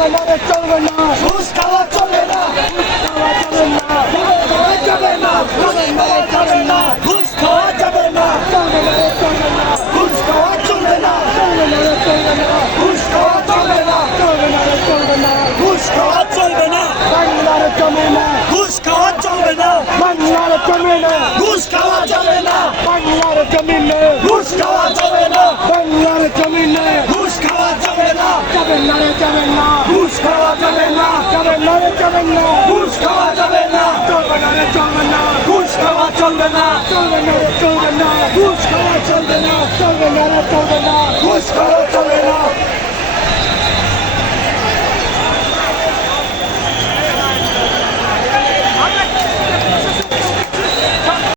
চলবে না রে চলবে না ঘুষ খাওয়া চলবে না চলবে না চলবে না ঘুষ খাওয়া যাবে না ঘুষ খাওয়া চলবে না ঘুষ খাওয়া চলবে না ঘুষ খাওয়া চলবে না বাংলার জমিনে ঘুষ খাওয়া চলবে না বাংলার জমিনে ঘুষ খাওয়া যাবে না বাংলার জমিনে ঘুষ খাওয়া যাবে না বাংলার জমিনে ঘুষ খাওয়া যাবে না যাবে না রে যাবে না ঘুষ খাওয়া যাবে না যাবে না রে যাবে না ঘুষ খাওয়া যাবে না চলবে না রে চলবে না ঘুষ খাওয়া চলবে না চলবে না রে চলবে না ঘুষ খাওয়া চলবে না চলবে না রে চলবে না ঘুষ খাওয়া চলবে না